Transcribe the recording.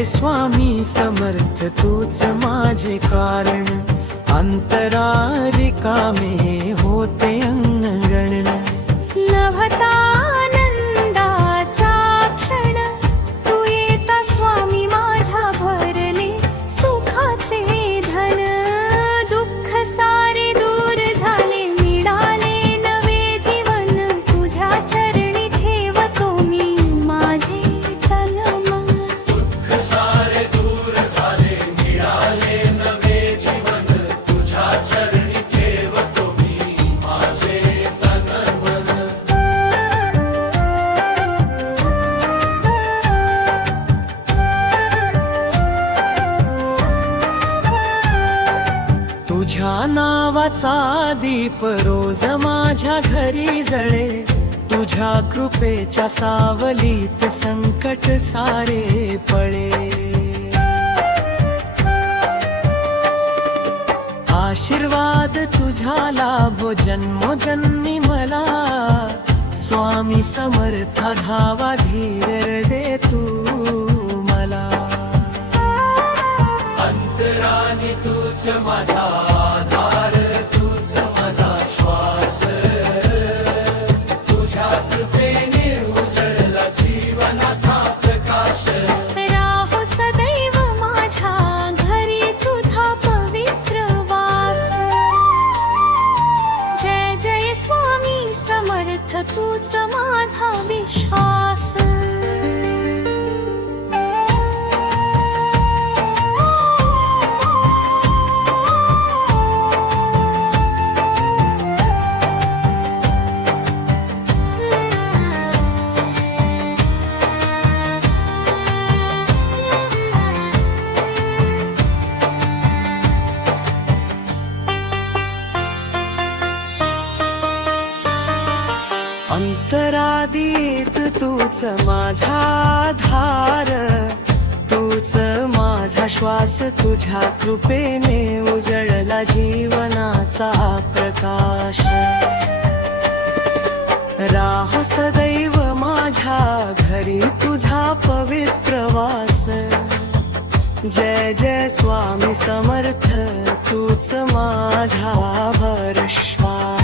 जय स्वामी समर्थ तूच माझे कारण, अंतरा रिकामे होते अंगण। नभता आनंदाचा क्षण, तू येता स्वामी माझ्या भरले सुखाचे धन। दुःख सारे दूर झाले, मिळाले नवे जीवन, तुझ्या चरणी ठेवतो मी माझे तन मन। दुःख सारे दूर झाले, मिळाले नवे जीवन, तुझ्या चरणी ठेवतो मी माझे तन मन। तुझ्या नावाचा दीप रोज माझ्या घरी जळे, तुझ्या कृपेच्या सावलीत संकट सारे पळे। आशीर्वाद तुझा लाभो जन्मोजन्मी मला, स्वामी समर्थ धावा धीर दे तू मला। अंतराने तूच माझा आधार, तूच माझा श्वास, तुझ्या कृपेने उजळला जीवनाचा प्रकाश। राहो सदैव माझ्या घरी तुझा पवित्र वास। जय जय स्वामी समर्थ तूच माझा विश्वास। अंतरादीत तूच माझा आधार, तूच माझा श्वास, तुझ्या कृपेने उजळला जीवनाचा प्रकाश। राह सदैव माझ्या घरी तुझा पवित्र वास। जय जय स्वामी समर्थ तूच माझा भरश्वास।